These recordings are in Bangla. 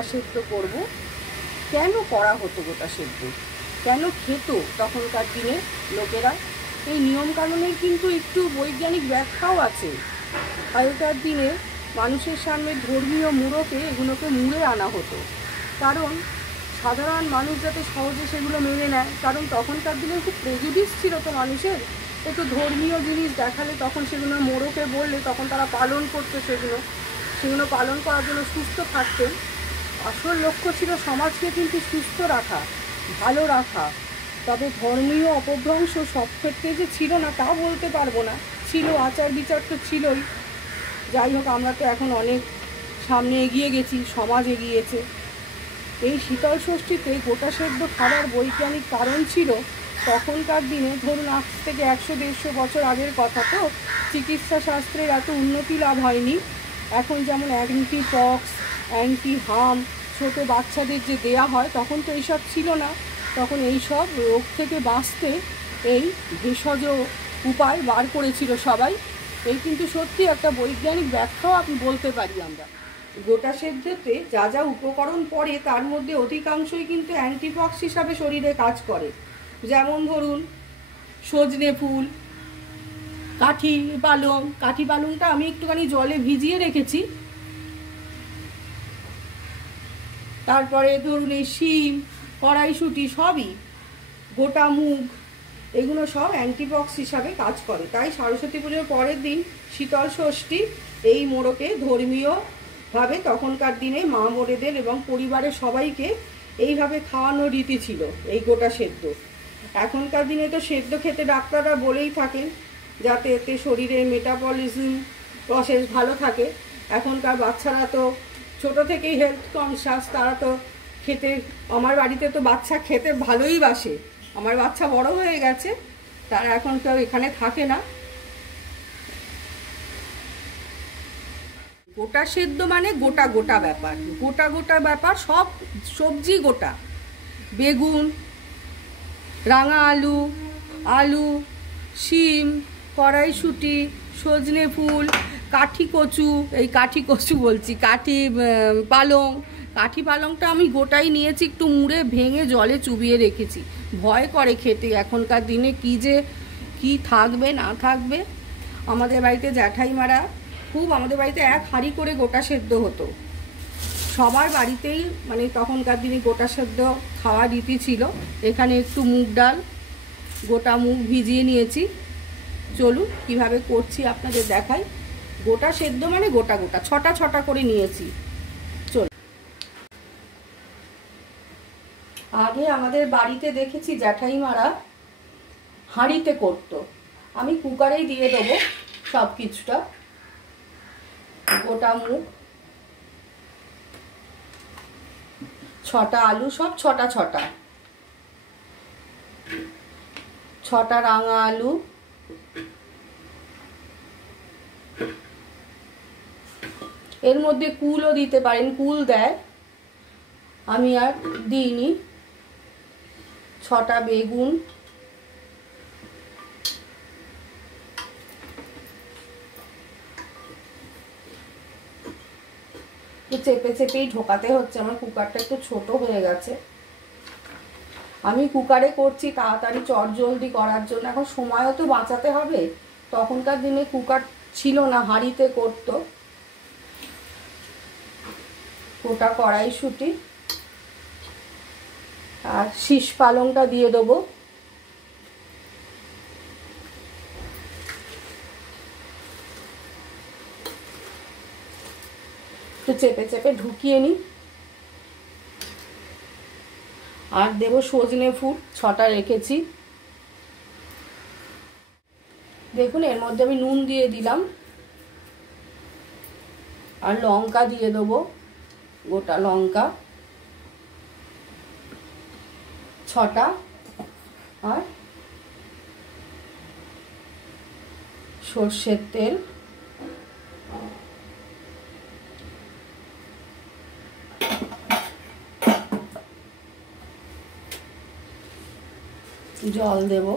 গোটা সেদ্ধ করব। কেন করা হতো গোটা সেদ্ধ, কেন খেত তখনকার দিনে লোকেরা, এই নিয়মকানুনের কিন্তু একটু বৈজ্ঞানিক ব্যাখ্যাও আছে। আগেকার দিনে মানুষের সামনে ধর্মীয় মুড়োকে এগুলোকে মুড়ে আনা হতো, কারণ সাধারণ মানুষ যাতে সহজে সেগুলো মেনে নেয়। কারণ তখনকার দিনে খুব প্রেজুডিস ছিল তো মানুষের, একটু ধর্মীয় জিনিস দেখালে তখন সেগুলো মোড়কে বললে তখন তারা পালন করতো, সেগুলো পালন করার জন্য সুস্থ থাকতেন। আসল লক্ষ্য ছিল সমাজকে কিন্তু সুস্থ রাখা, ভালো রাখা। তবে ধর্মীয় অপভ্রংশ সব ক্ষেত্রে যে ছিল না তা বলতে পারবো না, ছিল, আচার বিচার তো ছিলই। যাই হোক, আমরা তো এখন অনেক সামনে এগিয়ে গেছি, সমাজ এগিয়েছে। এই শীতল ষষ্ঠীতে গোটা সেদ্ধ খাবার বৈজ্ঞানিক কারণ ছিল, তখনকার দিনে ধরুন আজ থেকে 100-150 বছর আগের কথা, তো চিকিৎসা শাস্ত্রের এত উন্নতি লাভ হয়নি। এখন যেমন অ্যান্টি পক্স, অ্যান্টি হাম ছোটো বাচ্চাদের যে দেয়া হয়, তখন তো এইসব ছিল না। তখন এই সব রোগ থেকে বাঁচতে এই ভেষজ উপায় বার করেছিল সবাই। এই কিন্তু সত্যি একটা বৈজ্ঞানিক ব্যাখ্যাও আপনি বলতে পারি আমরা। গোটা সেদ্ধতে যা যা উপকরণ পড়ে তার মধ্যে অধিকাংশই কিন্তু অ্যান্টিপক্স হিসাবে শরীরে কাজ করে। যেমন ধরুন সজনে ফুল, কাঠি পালংটা আমি একটুখানি জলে ভিজিয়ে রেখেছি। তারপরে ধরুন এই শিম, কড়াইশুঁটি, সবই, গোটা মুগ, এগুলো সব অ্যান্টিপক্স হিসাবে কাজ করে। তাই সরস্বতী পুজোর পরের দিন শীতল ষষ্ঠী এই মোড়কে ধর্মীয়ভাবে তখনকার দিনে মা বোনেদের এবং পরিবারের সবাইকে এইভাবে খাওয়ানোর রীতি ছিল, এই গোটা সেদ্ধ। এখনকার দিনে তো সেদ্ধ খেতে ডাক্তাররা বলেই থাকেন যাতে এতে শরীরের মেটাবলিজম প্রসেস ভালো থাকে। এখনকার বাচ্চারা তো ছোটো থেকেই হেলথ কনসাস, তারা তো খেতে, আমার বাড়িতে তো বাচ্চা খেতে ভালোই বাসে। আমার বাচ্চা বড় হয়ে গেছে, তারা এখন কেউ এখানে থাকে না। গোটা সেদ্ধ মানে গোটা গোটা ব্যাপার, গোটা গোটা ব্যাপার, সব সবজি গোটা, বেগুন, রাঙা আলু, আলু, শিম, কড়াইশুঁটি, সজনে ফুল, কাঠি কচু কাঠি পালংটা আমি গোটাই নিয়েছি, একটু মুড়ে ভেঙে জলে চুবিয়ে রেখেছি। ভয় করে খেতে এখনকার দিনে কি থাকবে না থাকবে। আমাদের বাড়িতে জ্যাঠাইমারা আমাদের বাড়িতে 1 হাঁড়ি করে গোটা সেদ্ধ হতো। সবার বাড়িতেই মানে তখনকার দিনে গোটা সেদ্ধ খাওয়ার রীতি ছিল। এখানে একটু মুগ ডাল, গোটা মুগ ভিজিয়ে নিয়েছি। চলুন কিভাবে করছি আপনাদের দেখাই। গোটা সেদ্ধ মানে গোটা গোটা, ছটা করে নিয়েছি। চলুন। আগে আমাদের বাড়িতে দেখেছি জ্যাঠাইমারা হাঁড়িতে করতো, আমি কুকারেই দিয়ে দেবো সব কিছুটা। গোটা মুগ, 6টা আলু, সব ছটা রাঙা আলু, এর মধ্যে কুলও দিতে পারেন, কুল দেয়, আমি আর দিইনি। 6টা বেগুন, চেপেই ঢোকাতে হচ্ছে, আমার কুকারটা একটু ছোট হয়ে গেছে। আমি কুকারে করছি তাড়াতাড়ি চটজলদি করার জন্য, এখন সময়ও তো বাঁচাতে হবে। তখনকার দিনে কুকার ছিল না, হাঁড়িতে করতো। গোটা কড়াইশুঁটি আর শীষ পালংটা দিয়ে দেবো। একটু চেপে ঢুকিয়ে নিই। আর দেবো সজনে ফুল, 6টা রেখেছি। দেখুন এর মধ্যে আমি নুন দিয়ে দিলাম, আর লঙ্কা দিয়ে দেবো, গোটা লঙ্কা 6টা, আর সর্ষের তেল, জল দেব।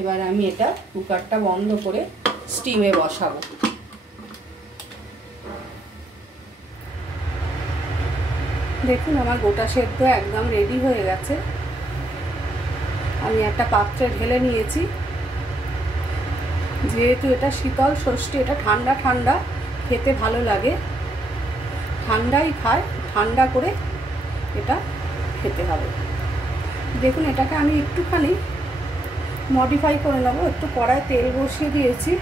এবার আমি এটা কুকারটা বন্ধ করে স্টিমে বসাবো। দেখুন আমার গোটা সেদ্ধ একদম রেডি হয়ে গেছে। আমি একটা পাত্রে ঢেলে নিয়েছি। যেহেতু এটা শীতল ষষ্ঠী, এটা ঠান্ডা ঠান্ডা খেতে ভালো লাগে, ঠান্ডাই খায়, ঠান্ডা করে এটা খেতে হবে। দেখুন এটাকে আমি একটুখানি মডিফাই করে নেবো। একটু কড়ায় তেল বসিয়ে দিয়েছি,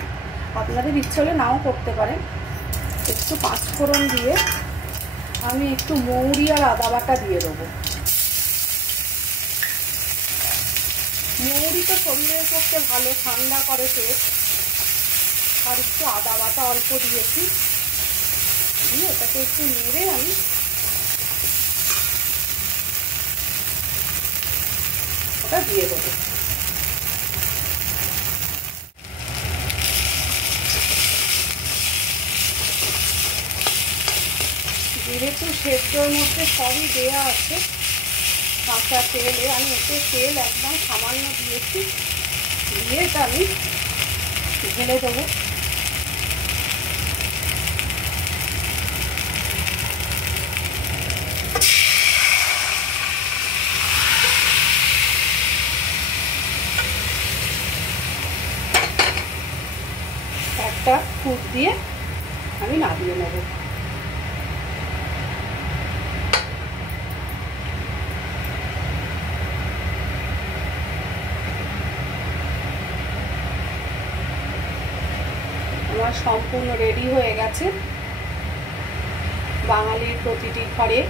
আপনাদের ইচ্ছে হলে নাও করতে পারেন। একটু পাঁচফোড়ন দিয়ে আমি একটু মৌরি আর আদা বাটা দিয়ে দেবো। মৌরি তো শরীরের পক্ষে ভালো, ঠান্ডা করে পেট। আর একটু আদা বাটা অল্প দিয়েছি, দিয়ে এটাকে একটু নেড়ে আমি ওটা দিয়ে দেবো। যেহেতু সেদ্ধর মধ্যে সবই দেওয়া আছে, কাঁচা তেলে আমি এতে তেল একদম সামান্য দিয়েছি, দিয়ে এটা আমি ঢেলে দেবো। একটা ফুট দিয়ে আমি নামিয়ে নেব। আমার সম্পূর্ণ রেডি হয়ে গেছে। বাঙালির প্রতিটি ঘরে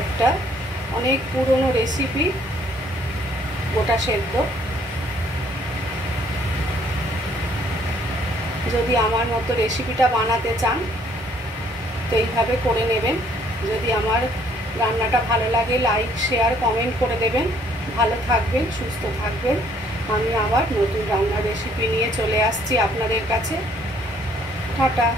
একটা অনেক পুরনো রেসিপি গোটা সেদ্ধ। যদি আমার মতো রেসিপিটা বানাতে চান তো এইভাবে করে নেবেন। যদি আমার রান্নাটা ভালো লাগে লাইক শেয়ার কমেন্ট করে দেবেন। ভালো থাকবেন, সুস্থ থাকবেন। আমি আবার নতুন রান্নার রেসিপি নিয়ে চলে আসছি আপনাদের কাছে। টাটা।